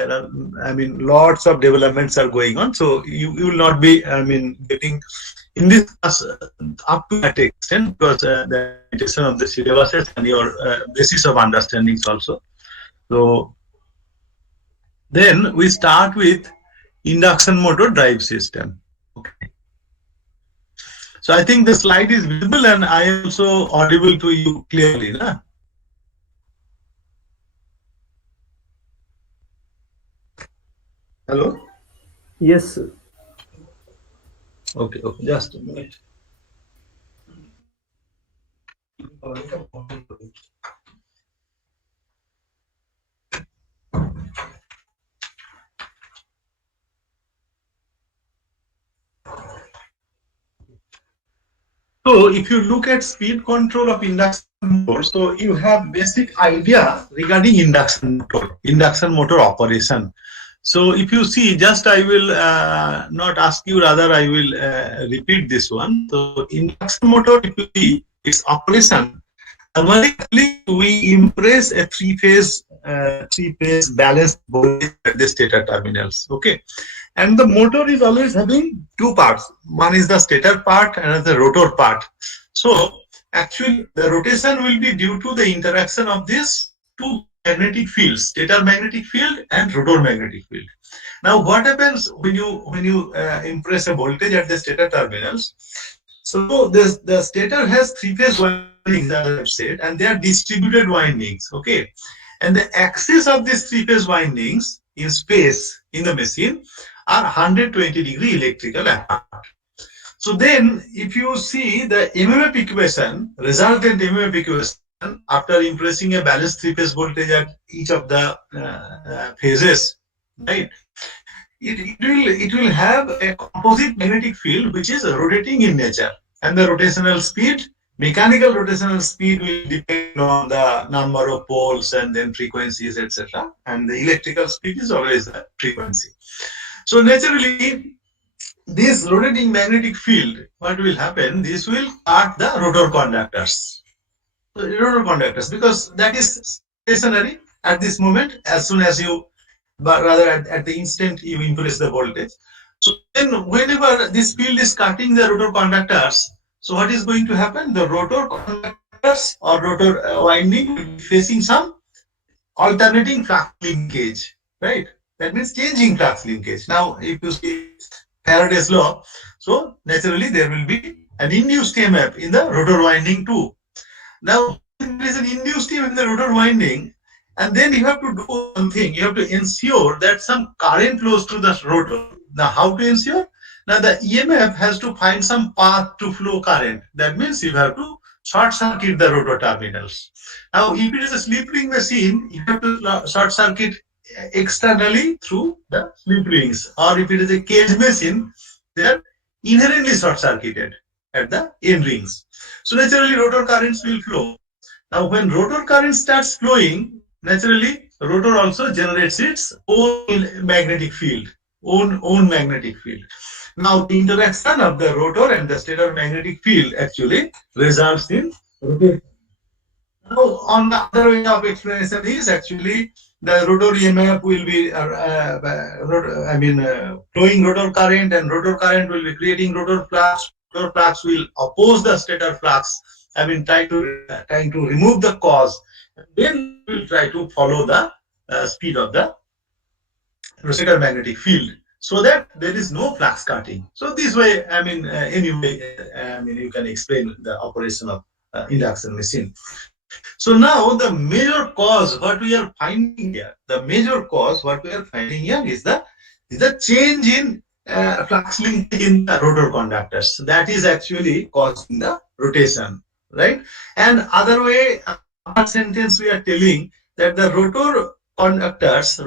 there are, I mean, lots of developments are going on. So you will not be, I mean, getting in this class up to that extent, because the limitation of the syllabuses and your basis of understandings also. So then we start with induction motor drive system. Okay. So I think the slide is visible and I am also audible to you clearly, na? Hello? Yes. Okay, okay, just a minute. So if you look at speed control of induction motor, so you have basic idea regarding induction motor operation. So if you see, just I will not ask you, rather I will repeat this one. So induction motor, if you see its operation, normally we impress a three-phase balanced voltage at the stator terminals. Okay, and the motor is always having two parts. One is the stator part and the rotor part. So actually, the rotation will be due to the interaction of these two magnetic fields: stator magnetic field and rotor magnetic field. Now, what happens when you impress a voltage at the stator terminals? So the stator has three-phase windings, as I've said, and they are distributed windings. Okay, and the axis of these three-phase windings in space in the machine are 120-degree electrical apart. So then, if you see the MMF equation, resultant MMF equation, after impressing a balanced three-phase voltage at each of the phases, right? It will have a composite magnetic field which is rotating in nature, and the rotational speed, mechanical rotational speed, will depend on the number of poles and then frequencies, etc. And the electrical speed is always the frequency. So naturally, this rotating magnetic field, what will happen? This will cut the rotor conductors. So rotor conductors, because that is stationary at this moment. As soon as you, but rather at the instant you increase the voltage. So then whenever this field is cutting the rotor conductors, so what is going to happen? The rotor conductors or rotor winding will be facing some alternating flux linkage, right? That means changing flux linkage. Now, if you see Faraday's law, so naturally there will be an induced EMF in the rotor winding too. Now, there is an induced EMF in the rotor winding, and then you have to do one thing. You have to ensure that some current flows through the rotor. Now, how to ensure? Now, the EMF has to find some path to flow current. That means you have to short circuit the rotor terminals. Now, if it is a slip ring machine, you have to short circuit externally through the slip rings. Or if it is a cage machine, they are inherently short circuited at the end rings. So naturally, rotor currents will flow. Now, when rotor current starts flowing, naturally, rotor also generates its own magnetic field, own magnetic field. Now, the interaction of the rotor and the stator magnetic field actually results in rotation. Now, on the other way of explanation is actually the rotor EMF will be, flowing rotor current, and rotor current will be creating rotor flux. Rotor flux will oppose the stator flux. Trying to remove the cause. And then we will try to follow the speed of the stator magnetic field, so that there is no flux cutting. So this way, you can explain the operation of induction machine. So now the major cause what we are finding here, is the change in flux linkage in the rotor conductors. So that is actually causing the rotation, right? And other way, our sentence we are telling that the rotor conductors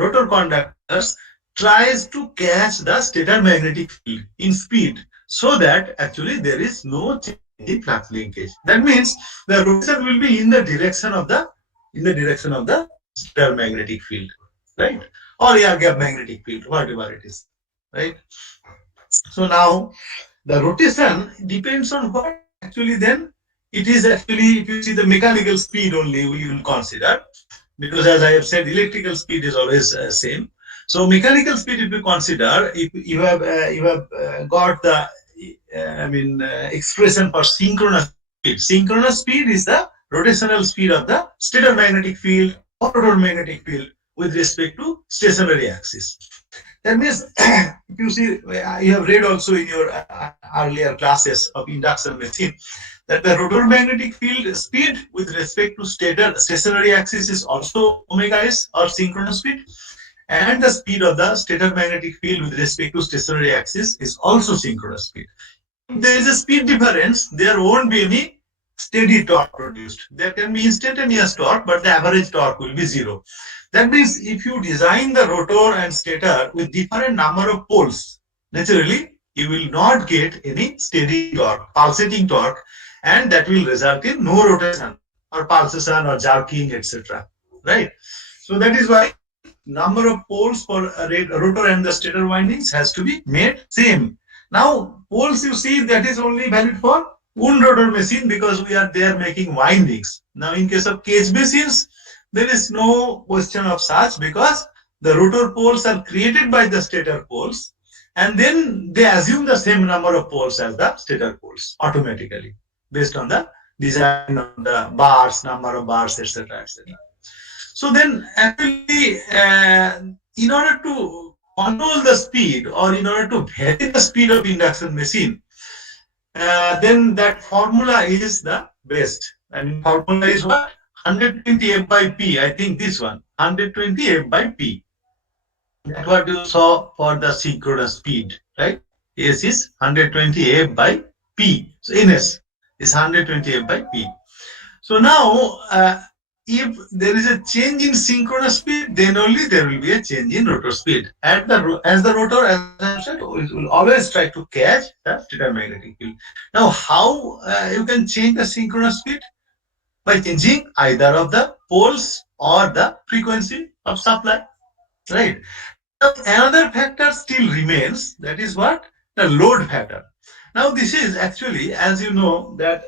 tries to catch the stator magnetic field in speed, so that actually there is no change in flux linkage. That means the rotation will be in the direction of the stator magnetic field, right? Or air gap magnetic field, whatever it is, right? So now the rotation depends on what actually then it is actually, if you see the mechanical speed only we will consider, because as I have said, electrical speed is always same. So mechanical speed, if you consider, if you have got the expression for synchronous speed. Synchronous speed is the rotational speed of the stator magnetic field or rotor magnetic field with respect to stationary axis. That means, if you see, you have read also in your earlier classes of induction machine that the rotor magnetic field speed with respect to stator stationary axis is also omega s or synchronous speed, and the speed of the stator magnetic field with respect to stationary axis is also synchronous speed. If there is a speed difference, there won't be any steady torque produced. There can be instantaneous torque, but the average torque will be zero. That means if you design the rotor and stator with different number of poles, naturally you will not get any steady torque, pulsating torque, and that will result in no rotation or pulsation or jerking, etc. Right? So that is why number of poles for a rotor and the stator windings has to be made same. Now poles, you see, that is only valid for wound rotor machine because we are there making windings. Now in case of cage machines, there is no question of such because the rotor poles are created by the stator poles, and then they assume the same number of poles as the stator poles automatically based on the design of the bars, number of bars, etc., etc. So then actually, in order to control the speed or in order to vary the speed of induction machine, then that formula is the best. And formula is what? 120 F by P. I think this one, 120 F by P. That's what you saw for the synchronous speed, right? S is 120 F by P. So NS is 120 F by P. So now, if there is a change in synchronous speed, then only there will be a change in rotor speed. As the rotor, as I said, will always try to catch the stator magnetic field. Now, how you can change the synchronous speed? By changing either of the poles or the frequency of supply, right? Now, another factor still remains, that is what? The load factor. Now this is actually, as you know, that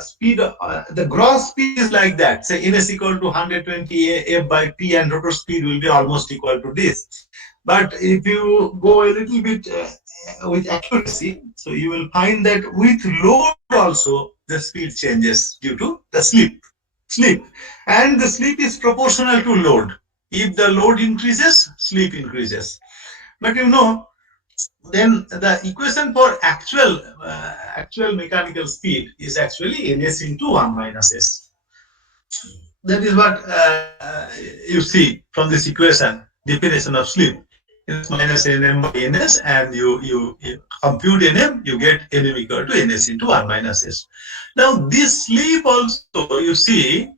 speed, the gross speed is like that. Say N is equal to 120 F by P and rotor speed will be almost equal to this. But if you go a little bit with accuracy, so you will find that with load also the speed changes due to the slip. And the slip is proportional to load. If the load increases, slip increases. But you know, then the equation for actual mechanical speed is actually ns into 1 minus s. That is what you see from this equation, definition of slip. Ns minus nm by ns, and you compute nm, you get nm equal to ns into 1 minus s. Now this slip also, you see,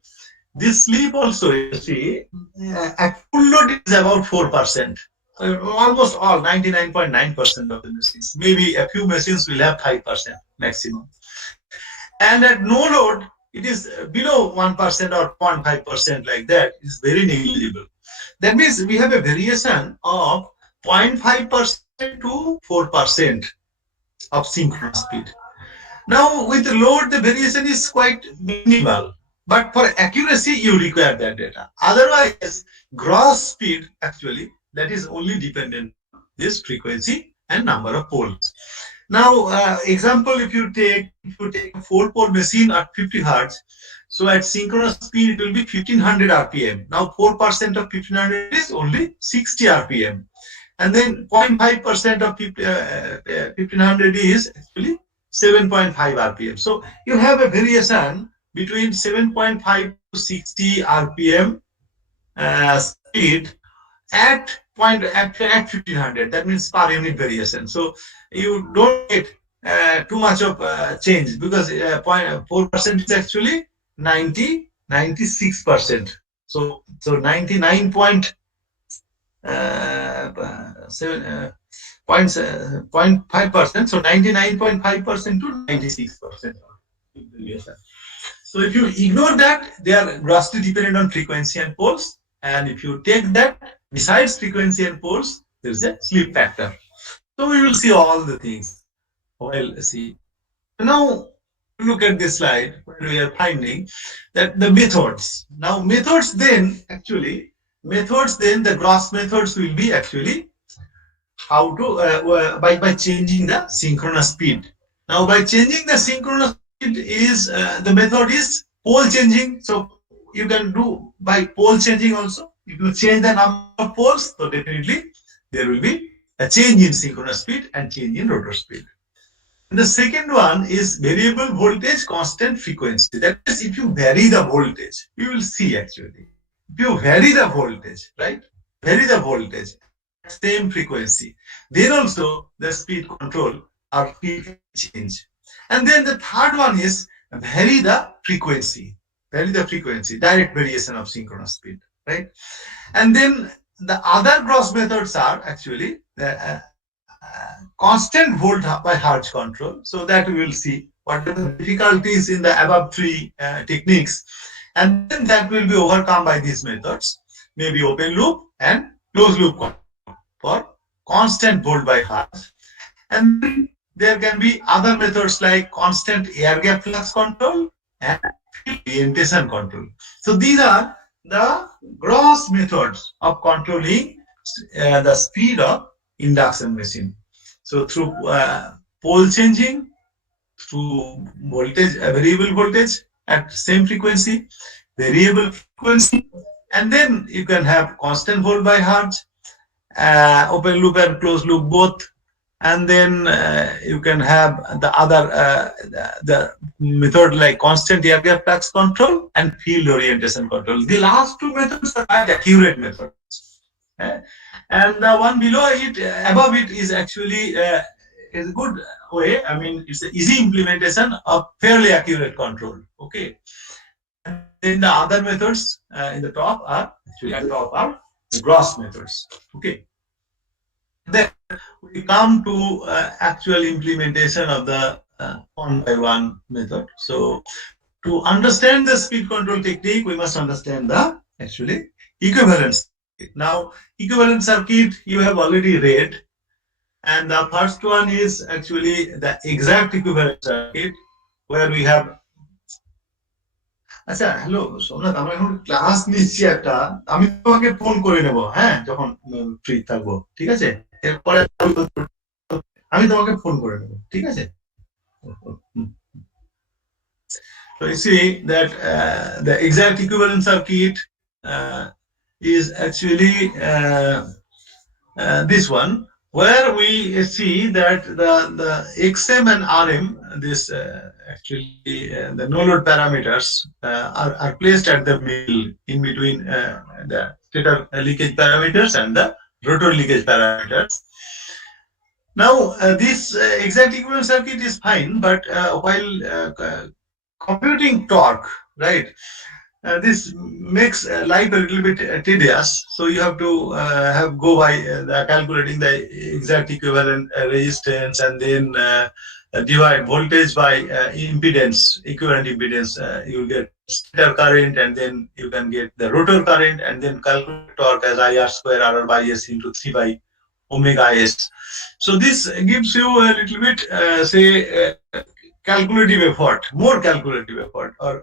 at full load is about 4%. Almost all, 99.9% of the machines. Maybe a few machines will have 5% maximum. And at no load, it is below 1% or 0.5% like that. It's very negligible. That means we have a variation of 0.5% to 4% of synchronous speed. Now with the load, the variation is quite minimal. But for accuracy, you require that data. Otherwise, gross speed actually, that is only dependent on this frequency and number of poles. Now, example, if you take a 4-pole machine at 50 hertz, so at synchronous speed it will be 1500 RPM. Now 4% of 1500 is only 60 RPM, and then 0.5% of 1500 is actually 7.5 RPM. So you have a variation between 7.5 to 60 RPM speed at 1500. That means per unit variation. So you don't get too much of change because 4% is actually 96%. So 99.5%. So 99.5% to 96%. So if you ignore that, they are grossly dependent on frequency and poles. And if you take that, besides frequency and poles, there is a slip factor. So we will see all the things. Well, see. Now, look at this slide where we are finding that the methods. Now, methods then actually, methods, then the gross methods will be actually how to by changing the synchronous speed. Now by changing the synchronous speed is the method is pole changing. So you can do by pole changing also. If you change the number of poles, so definitely there will be a change in synchronous speed and change in rotor speed. And the second one is variable voltage, constant frequency. That is, if you vary the voltage, you will see actually. If you vary the voltage, right? Vary the voltage at same frequency, then also the speed control or speed can change. And then the third one is vary the frequency. Vary the frequency, direct variation of synchronous speed, right? And then the other gross methods are actually constant volt by hertz control. So that we will see what are the difficulties in the above three techniques, and then that will be overcome by these methods, maybe open loop and closed loop for constant volt by hertz. And then there can be other methods like constant air gap flux control and orientation control. So these are the gross methods of controlling the speed of induction machine. So through pole changing, through voltage, variable voltage at same frequency, variable frequency, and then you can have constant volt by hertz, open loop and closed loop both, and then you can have the other the method like constant air gap flux control and field orientation control. The last two methods are quite accurate methods. And the one below it, above it, is actually is a good way. I mean, it's an easy implementation of fairly accurate control. Okay. And then the other methods in the top are gross methods. Okay. Then we come to actual implementation of the one by one method. So to understand the speed control technique, we must understand the actually equivalence. Now, equivalent circuit you have already read, and the first one is actually the exact equivalent circuit where we have. আচ্ছা hello Somnath, আমরা এখন class নিচ্ছি একটা, আমি তোমাকে phone করে নেব, হ্যাঁ, যখন ফ্রি থাকবো, ঠিক আছে? এরপরে আমি তোমাকে ফোন করে নেব, ঠিক আছে? So you see that the exact equivalent circuit is actually this one, where we see that the XM and RM, this actually the no load parameters are placed at the middle in between the stator leakage parameters and the rotor leakage parameters. Now this exact equivalent circuit is fine, but while computing torque, right, this makes life a little bit tedious. So you have to go by calculating the exact equivalent resistance, and then divide voltage by impedance, equivalent impedance. You will get stator current, and then you can get the rotor current, and then calculate torque as IR square R by S into 3 by omega S. So this gives you a little bit, say, calculative effort, more calculative effort, or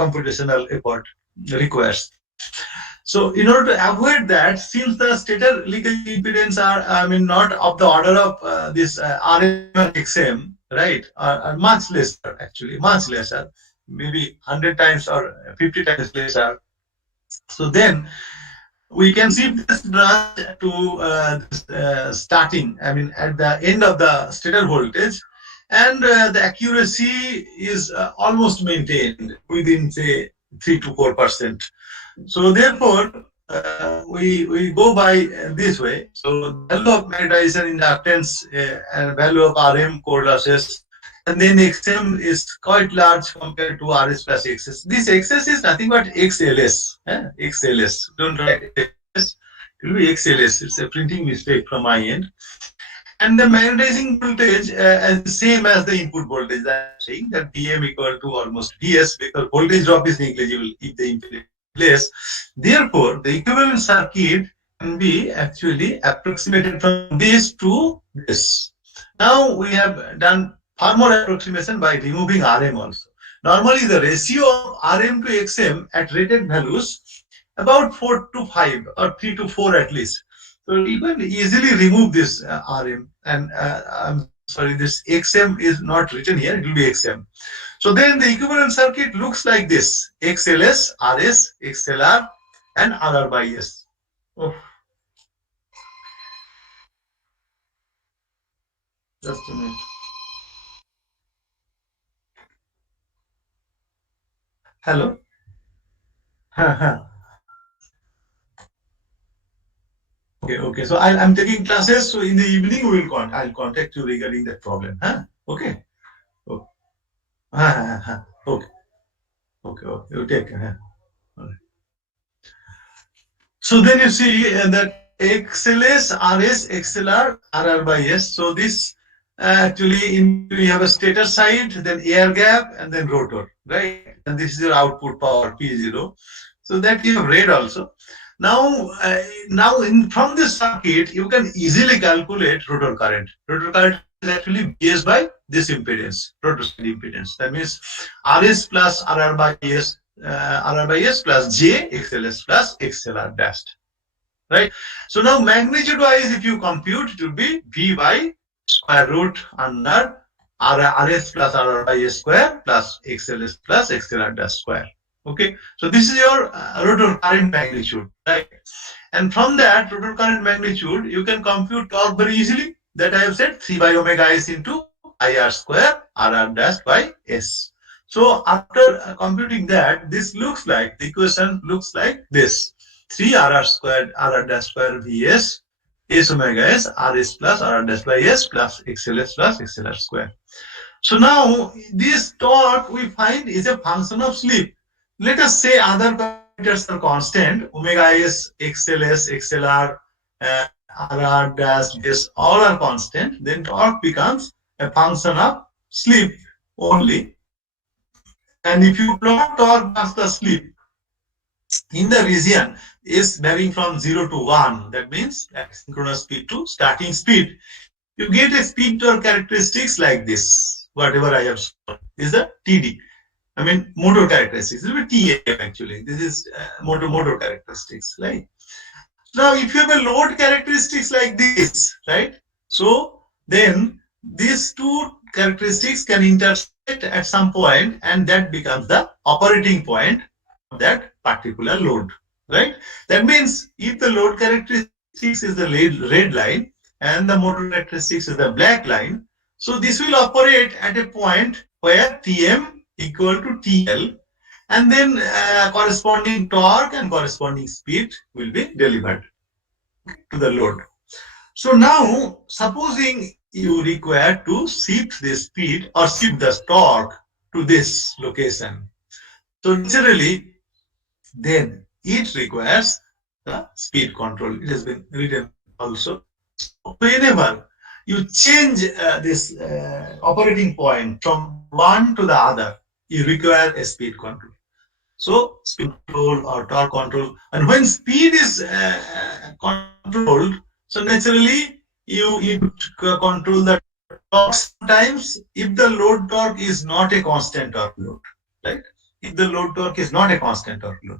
computational effort requires. So in order to avoid that, since the stator leakage impedance are, I mean, not of the order of this RM and XM, right, are much lesser, actually, much lesser, maybe 100 times or 50 times lesser. So then we can see this branch to starting, I mean, at the end of the stator voltage, and the accuracy is almost maintained within, say, 3 to 4%. So therefore we go by this way. So value of magnetization inductance and value of RM core losses, and then XM is quite large compared to RS plus XS. This XS is nothing but XLS. XLS, don't write XS, it will be XLS. It's a printing mistake from my end. And the magnetizing voltage is the same as the input voltage. I'm saying that Dm equal to almost Ds, because voltage drop is negligible if the impedance is less. Therefore, the equivalent circuit can be actually approximated from this to this. Now we have done far more approximation by removing Rm also. Normally, the ratio of Rm to Xm at rated values about 4 to 5 or 3 to 4 at least. So you can easily remove this RM, and I'm sorry, this XM is not written here, it will be XM. So then the equivalent circuit looks like this: XLS, RS, XLR, and RR by S. Oh, just a minute. Hello. Okay, okay. So I'm taking classes. So in the evening, I'll contact you regarding that problem. Huh? Okay. Okay. Okay. Okay. Okay. You take care. Huh? So then you see that XLS, RS, XLR, RR by S. So this actually we have a stator side, then air gap, and then rotor, right? And this is your output power P0. So that you have read also. Now from this circuit, you can easily calculate rotor current. Rotor current is actually based by this impedance, rotor side impedance. That means RS plus RR by S plus J XLS plus XLR dashed. Right. So now magnitude wise, if you compute, it will be V by square root under RS plus RR by S square plus XLS plus XLR dash square. Okay. So this is your rotor current magnitude, right? And from that rotor current magnitude, you can compute torque very easily. That I have said 3 by omega S into IR square RR dash by S. So after computing that, this looks like, the equation looks like this: 3 RR squared RR dash square VS S omega S RS plus RR dash by S plus XLS plus XLR square. So now this torque we find is a function of slip. Let us say other parameters are constant: omega S, XLS, XLR, RR dash this all are constant. Then torque becomes a function of slip only. And if you plot torque plus the slip in the region is varying from 0 to 1, that means synchronous speed to starting speed, you get a speed torque characteristics like this. Whatever I have shown is a TD. I mean motor characteristics. It will be TM actually. This is motor characteristics, right? Now if you have a load characteristics like this, right? So then these two characteristics can intersect at some point, and that becomes the operating point of that particular load, right? That means if the load characteristics is the red line and the motor characteristics is the black line, so this will operate at a point where Tm equal to TL, and then corresponding torque and corresponding speed will be delivered to the load. So now supposing you require to shift the speed or shift the torque to this location. So naturally, then it requires the speed control. It has been written also. So whenever you change this operating point from one to the other, you require a speed control. So speed control or torque control. And when speed is controlled, so naturally you control the torque sometimes if the load torque is not a constant torque load, right? If the load torque is not a constant torque load.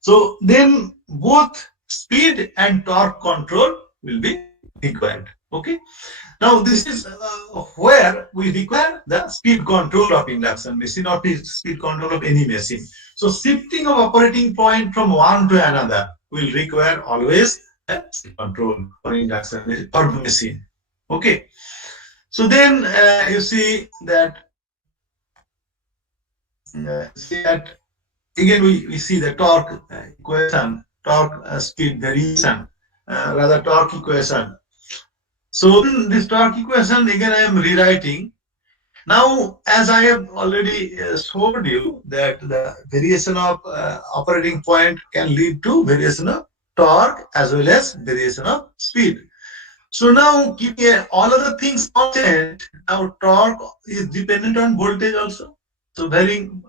So then both speed and torque control will be required. Okay. Now this is where we require the speed control of induction machine or speed control of any machine. So shifting of operating point from one to another will require always a speed control for induction or machine. Okay. So then you see that again we see the torque equation, torque speed variation, rather torque equation. So this torque equation again I am rewriting. Now as I have already showed you that the variation of operating point can lead to variation of torque as well as variation of speed. So now keeping all other things constant, now torque is dependent on voltage also. So varying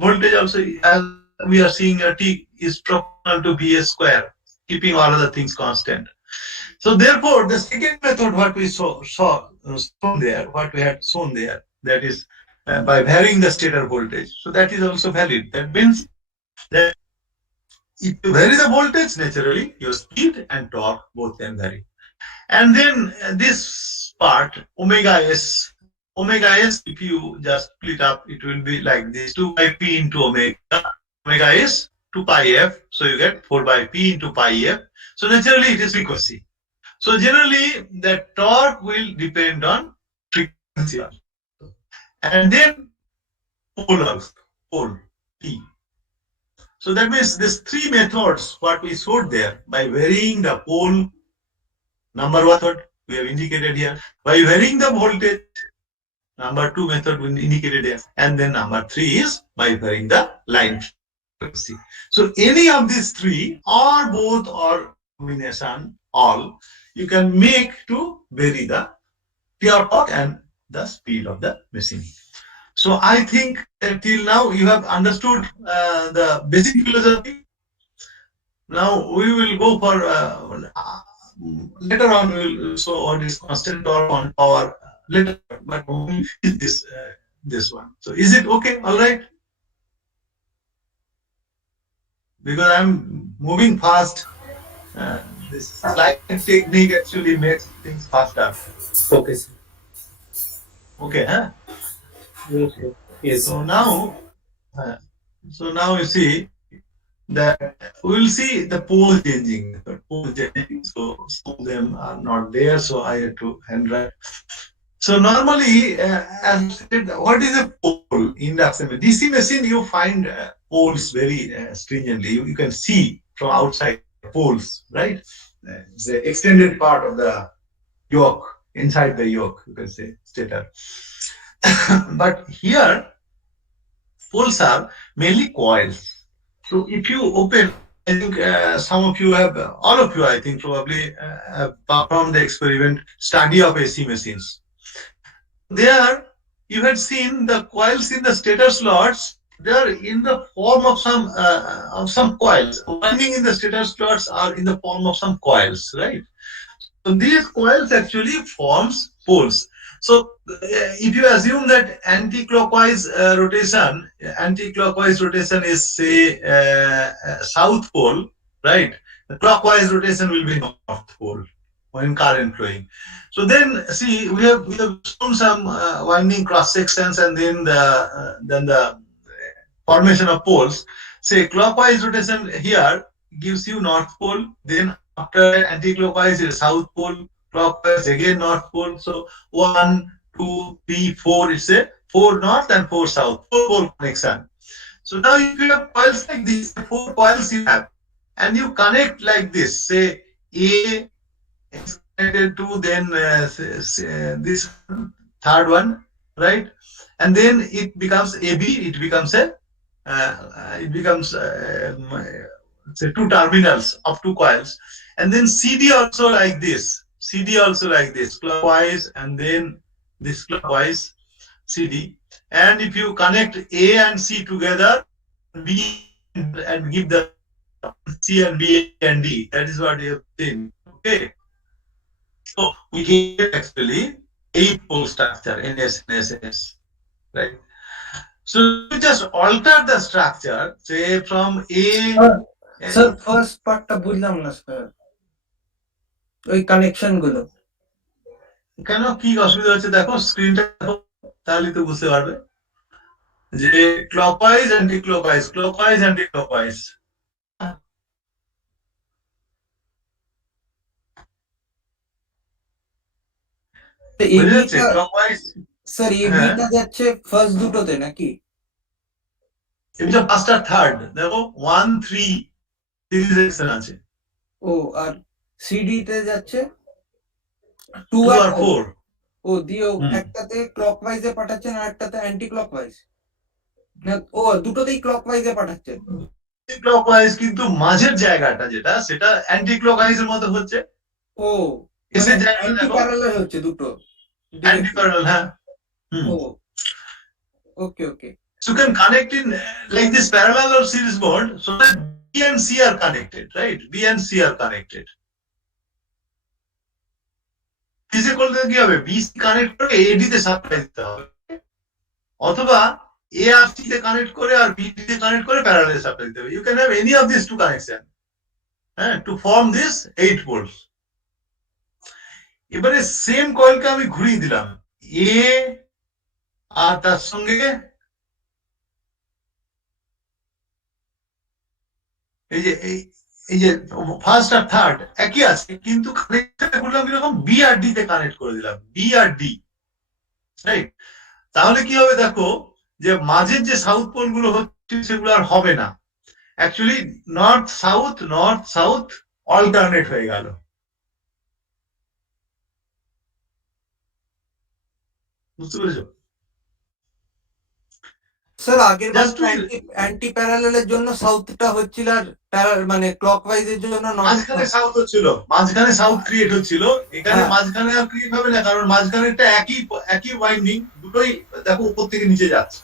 voltage also, as we are seeing, T is proportional to Vs square, keeping all other things constant. So therefore, the second method what we had shown there, that is by varying the stator voltage. So that is also valid. That means that if you vary the voltage, naturally your speed and torque both can vary. And then this part, omega s, if you just split up, it will be like this 2 by p into omega is 2 pi f, so you get 4 by p into pi f. So naturally it is frequency. So generally the torque will depend on frequency. And then pole also, pole P. So that means these three methods what we showed there, by varying the pole, number one method we have indicated here, by varying the voltage, number two method we indicated here, and then number three is by varying the line frequency. So any of these three or both or combination all you can make to vary the pure torque and the speed of the machine. So I think till now you have understood the basic philosophy. Now we will go for later on. We will show what is constant torque on power later, but we finish this one. So is it okay? All right. Because I'm moving fast. This slide technique actually makes things faster. Okay, sir. Okay, huh? Yes, sir. Yes. So now you see that we will see the pole changing. So some of them are not there, so I had to handwrite. So normally, as I said, what is a pole? Induction DC machine, you find poles very stringently. You can see from outside poles, right? It's the extended part of the yoke, inside the yoke, you can say, stator. But here, poles are mainly coils. So if you open, I think some of you have, all of you, I think probably have performed the experiment study of AC machines. There, you had seen the coils in the stator slots. They are in the form of some coils. Winding in the stator slots are in the form of some coils, right? So these coils actually forms poles. So if you assume that anti-clockwise rotation is say south pole, right? The clockwise rotation will be north pole when current flowing. So then see we have shown some winding cross sections and then the formation of poles. Say clockwise rotation here gives you north pole, then after anti-clockwise is south pole, clockwise again north pole. So 1, 2, 3, 4, it's a 4 north and 4 south, 4 pole connection. So now if you have coils like this, 4 coils you have, and you connect like this, say A is connected to then this third one, right? And then it becomes AB, it becomes say 2 terminals of 2 coils, and then CD also like this, clockwise, and then this clockwise CD. And if you connect A and C together, B and give the C and B and D, that is what you have seen. Okay. So we get actually 8 pole structure in SNS, right? So you just alter the structure, say from A. Sir, first partটা বুঝলাম না sir, ওই connection গুলো কেন কি অসুবিধা হচ্ছে দেখো, স্ক্রিনটা দেখো, তাহলেই তো বুঝতে পারবে যে ক্লকওয়াইজ অ্যান্টি ক্লকওয়াইজ স্যার এবিটা যাচ্ছে ফার্স্ট দুটোতে নাকি? এটা ফার্স্ট আর থার্ড, দেখো 1 3 সিরিজ সেকশন আছে। ও আর সিডি তে যাচ্ছে 2 আর 4। ও দিও একটাতে ক্লকওয়াইজে পাঠাচ্ছেন আর একটাতে অ্যান্টি ক্লকওয়াইজ, না ও দুটোতেই ক্লকওয়াইজে পাঠাচ্ছেন? ক্লকওয়াইজ, কিন্তু মাঝের জায়গাটা যেটা সেটা অ্যান্টি ক্লকওয়াইজের মতো হচ্ছে। ও এসে জায়গা অ্যান্টি প্যারালাল হচ্ছে দুটো, অ্যান্টি প্যারালাল, হ্যাঁ। ও ওকে ওকে। So you can connect in like this parallel or series mode, so that B and C are connected, right? B and C are connected. কিসে করলে কি হবে? B C কানেক্ট করে AD তে supply দিতে হবে, অথবা A আর C তে কানেক্ট করে আর B তে কানেক্ট করে প্যারালাল সাপ্লাই দিতে হবে। You can have any of this two connection, হ্যাঁ, টু ফর্ম দিস 8 পোলস। এবারে সেম কয়েলকে আমি ঘুরিয়ে দিলাম, এ আর তার সঙ্গে এই যে ফার্স্ট আর থার্ড একই আছে, কিন্তু কানেকশন করলাম কিরকম, বি আর ডি তে কানেক্ট করে দিলাম, বি আর ডি, রাইট? তাহলে কি হবে দেখো, যে মাঝের যে সাউথ পোল গুলো হচ্ছে সেগুলো আর হবে না, অ্যাকচুয়ালি নর্থ সাউথ অল্টারনেট হয়ে গেল। বুঝতে পেরেছো? স্যার আগের বার অ্যান্টি প্যারালালের জন্য সাউথটা হচ্ছিল আর মানে ক্লকওয়াইজের জন্য মাঝখানে সাউথ হচ্ছিল, মাঝখানে সাউথ ক্রিয়েট হচ্ছিল, এখানে মাঝখানে আর ক্রিয়েট হবে না, কারণ মাঝখানেরটা একই ওয়াইন্ডিং, দুটোই দেখো উপর থেকে নিচে যাচ্ছে।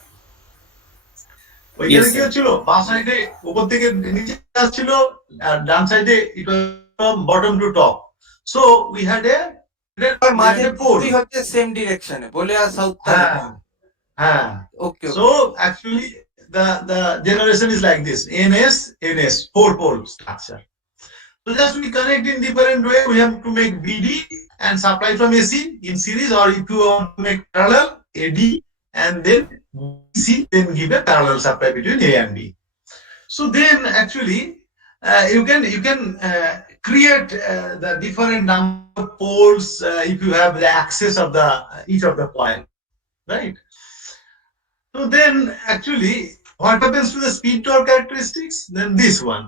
ওইখানে কি হচ্ছিল, বাঁ সাইডে উপর থেকে নিচে যাচ্ছিল, আর ডান সাইডে it was from bottom to top. So we had a মাঝে পুরোই হচ্ছে সেম ডিরেকশনে বলে, আর সাউথটা হ্যাঁ। Okay. So actually the generation is like this, NS, 4-pole structure. So just we connect in different way. We have to make BD and supply from AC in series, or if you want to make parallel, AD and then BC, then give a parallel supply between A and B. So then actually you can create the different number of poles if you have the access of the each of the coil, right? So then actually what happens to the speed torque characteristics? Then this one.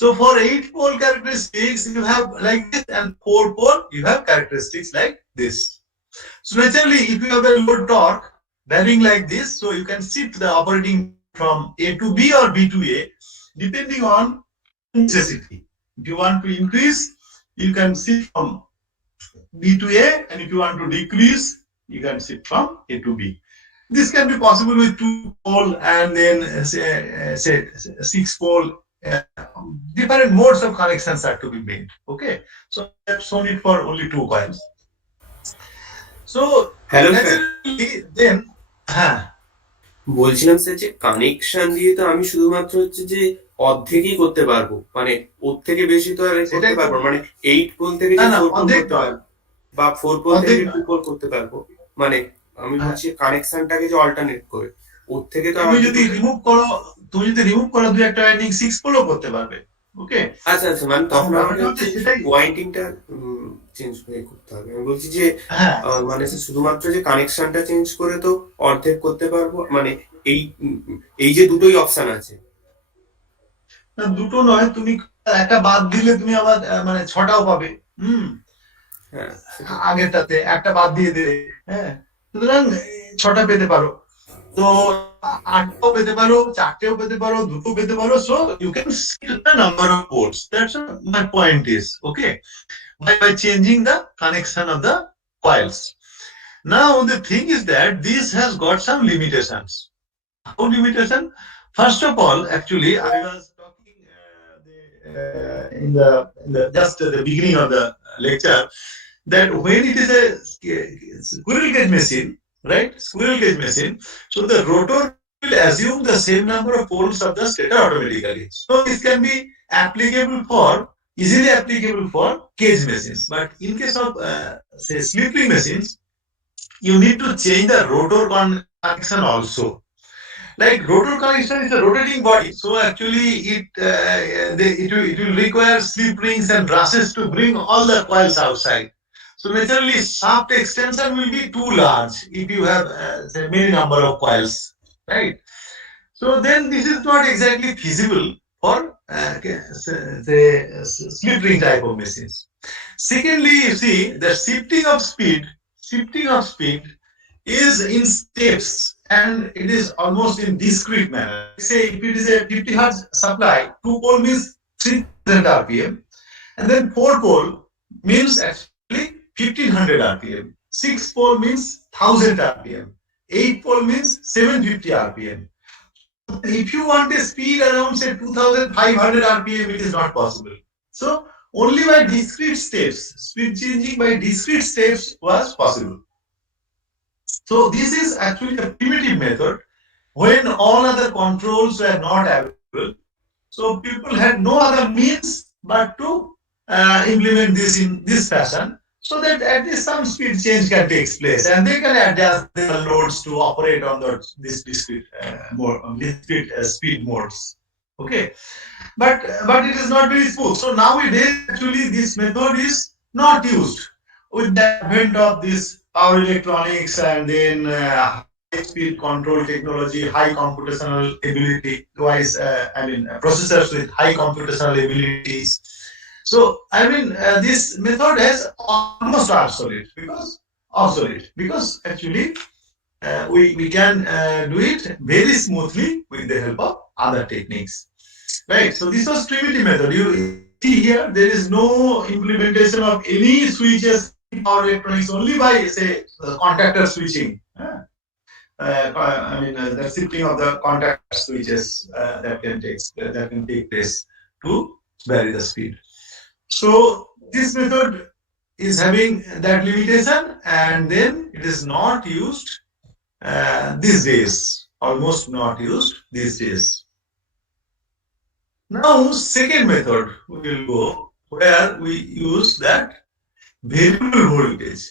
So for 8-pole characteristics you have like this, and 4-pole you have characteristics like this. So naturally if you have a load torque varying like this, so you can shift the operating from A to B or B to A depending on necessity. If you want to increase, you can shift from B to A, and if you want to decrease, you can shift from A to B. This can be possible with 2-pole and then say 6-pole. Different modes of connections are to be made. Okay, so I have shown it for only 2 coils. So naturally then, বলছিলাম sir যে connection দিয়ে তো আমি শুধুমাত্র হচ্ছে যে অর্ধেকই করতে পারবো, মানে ওর থেকে বেশি তো আর করতে পারবো, মানে 8 পোল থেকে যে 4 পোল করতে পারবো বা 4 পোল থেকে 2 পোল করতে পারবো, মানে আমি বলছি কানেকশনটাকে যে অল্টারনেট করে ওর থেকে তো তুমি যদি রিমুভ করো দুই একটা ওয়াইন্ডিং 6 পোলও করতে পারবে। ওকে, আচ্ছা মানে তখন আমাকে হচ্ছে ওয়াইন্ডিংটা চেঞ্জ করতে হবে। আমি বলছি যে মানে শুধুমাত্র যে কানেকশনটা চেঞ্জ করে তো অর্ধেক করতে পারবো, মানে এই যে দুটোই অপশন আছে। না, দুটো নয়, তুমি একটা বাদ দিলে তুমি আবার মানে 6টাও পাবে। আগেরটাতে একটা বাদ দিয়ে দিলে, হ্যাঁ, সুতরাং 6টা পেতে পারো। তো 8টাও পেতে পারো, 4টেও পেতে পারো, 2টো পেতে পারো। So you can scale the number of ports. That's what my point is. Okay, by changing the connection of the coils. Now the thing is that this has got some limitations. How limitation? First of all, actually, I was talking in the just the beginning of the lecture that when it is a squirrel cage machine, right? Squirrel cage machine. So the rotor will assume the same number of poles of the stator automatically. So this can be easily applicable for cage machines. But in case of say slip ring machines, you need to change the rotor connection also. Like rotor connection is a rotating body, so actually it will require slip rings and brushes to bring all the coils outside. So naturally, shaft extension will be too large if you have say many number of coils, right? So then this is not exactly feasible for say slip ring type of machines. Secondly, you see the shifting of speed is in steps, and it is almost in discrete manner. Say if it is a 50 hertz supply, 2-pole means 3000 RPM, and then 4-pole means actually 1500 RPM, 6-pole means 1000 RPM, 8-pole means 750 RPM. If you want a speed around say 2500 RPM, it is not possible. So only by discrete steps, speed changing by discrete steps was possible. So this is actually a primitive method, when all other controls were not available. So people had no other means but to implement this in this fashion, so that at least some speed change can take place, and they can adjust their loads to operate on this discrete speed modes. Okay, but it is not very smooth. So nowadays, actually, this method is not used with the advent of this power electronics and then high speed control technology, high computational ability, processors with high computational abilities. So this method has almost obsolete because actually we can do it very smoothly with the help of other techniques. Right. So this was Trivity method. You see here, there is no implementation of any switches in power electronics, only by say the contactor switching. The shifting of the contactor switches that can take place to vary the speed. So this method is having that limitation, and then it is not used these days. Almost not used these days. Now, second method we will go where we use that variable voltage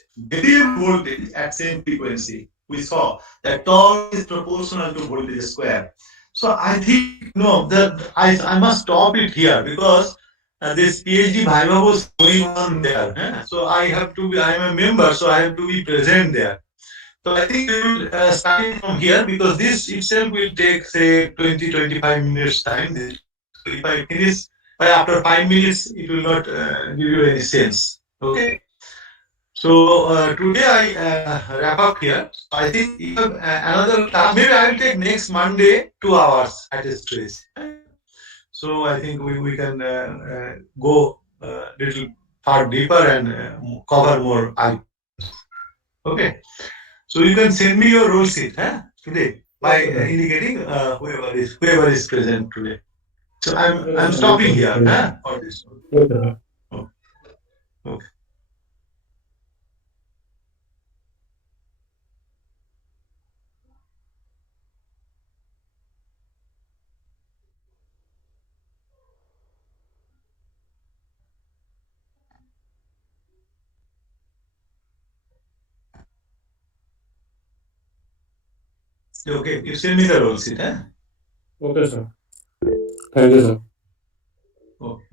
at same frequency. We saw that torque is proportional to voltage square. So I think that I must stop it here because this PhD Viva was going on there. So I am a member, so I have to be present there. So I think we will start it from here because this itself will take say 20-25 minutes time. So if I finish after 5 minutes, it will not give you any sense. Okay. So today I wrap up here. I think you have another class. Maybe I will take next Monday 2 hours at a stretch. So I think we can go little far deeper and cover more items. Okay. So you can send me your roll sheet today by indicating whoever is present today. So I'm stopping here for this. Okay. Okay. Okay, you send me the roll sheet, Okay, sir. Thank you, sir. Okay.